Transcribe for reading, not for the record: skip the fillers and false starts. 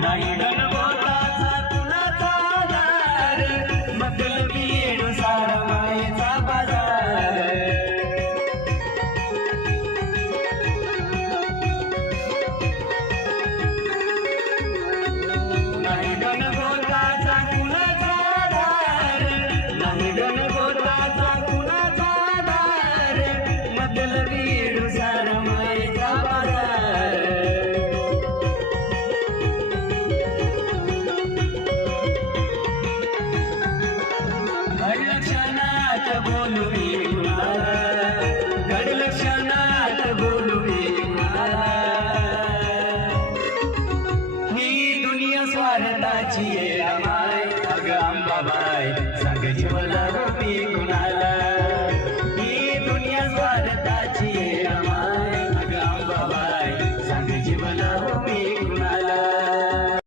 नाही गणगोताचा कुणाचा आधार, मतलबी येडूसार मायेचा बाजार. नाही गणगोताचा कुणाचा आधार, नाही गणगोताचा कुणाचा आधार, मतलबी येडूसार मायेचा बाजार. घडलक्षणात बोलू कुणाला, घडलक्षणात बोलू कुणाला, ही दुनिया स्वार्थाची आहे.